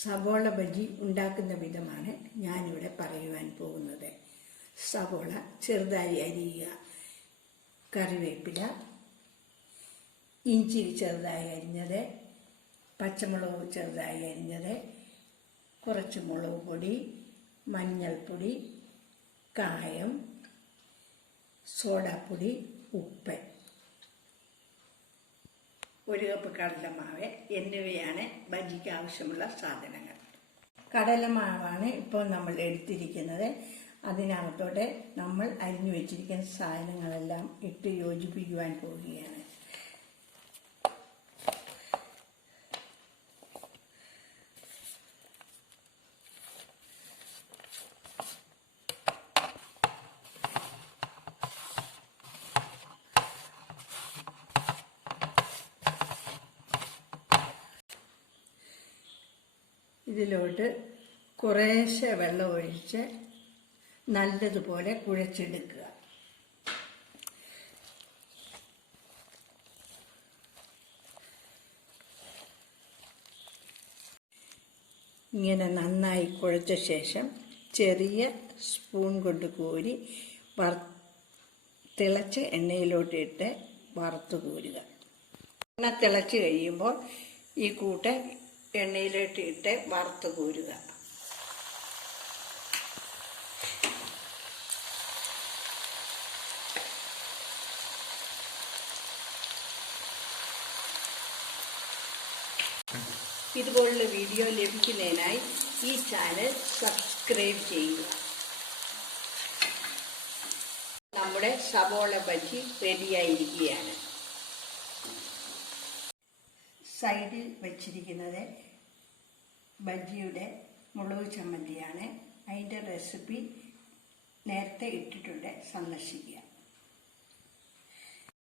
സവോള ബജി ഉണ്ടാക്കുന്ന വിധമാണ് ഞാനിവിടെ പറയുവാൻ പോകുന്നത്. സവോള ചെറുതായി അരിയുക, കറിവേപ്പില, ഇഞ്ചി ചെറുതായി അരിഞ്ഞത്, പച്ചമുളക് ചെറുതായി അരിഞ്ഞത്, കുറച്ച് മുളക് പൊടി, മഞ്ഞൾപ്പൊടി, കായം, സോഡാപ്പൊടി, ഉപ്പ്, 1 കപ്പ് കടലമാവ് എന്നിവയാണ് ബജിക്ക് ആവശ്യമുള്ള സാധനങ്ങൾ. കടലമാവാണ് ഇപ്പോൾ നമ്മൾ എടുത്തിരിക്കുന്നത്. അതിനകത്തോടെ നമ്മൾ അരിഞ്ഞു വെച്ചിരിക്കുന്ന സാധനങ്ങളെല്ലാം ഇട്ട് യോജിപ്പിക്കുവാൻ പോവുകയാണ്. ഇതിലോട്ട് കുറേശ്ശെ വെള്ളം ഒഴിച്ച് നല്ലതുപോലെ കുഴച്ചെടുക്കുക. ഇങ്ങനെ നന്നായി കുഴച്ച ശേഷം ചെറിയ സ്പൂൺ കൊണ്ട് കോരി തിളച്ച് എണ്ണയിലോട്ട് ഇട്ട് വറുത്ത് കോരുക. എണ്ണ തിളച്ച് കഴിയുമ്പോൾ ഈ കൂട്ട് എണ്ണയിലോട്ട് ഇട്ട് വറുത്ത് കോരുക. ഇതുപോലുള്ള വീഡിയോ ലഭിക്കുന്നതിനായി ഈ ചാനൽ സബ്സ്ക്രൈബ് ചെയ്യുക. നമ്മുടെ സവോള ബജി റെഡിയായിരിക്കുകയാണ്. സൈഡിൽ വച്ചിരിക്കുന്നത് ബജിയുടെ മുളക് ചമ്മന്തിയാണ്. അതിൻ്റെ റെസിപ്പി നേരത്തെ ഇട്ടിട്ടുണ്ട്, സന്ദർശിക്കുക.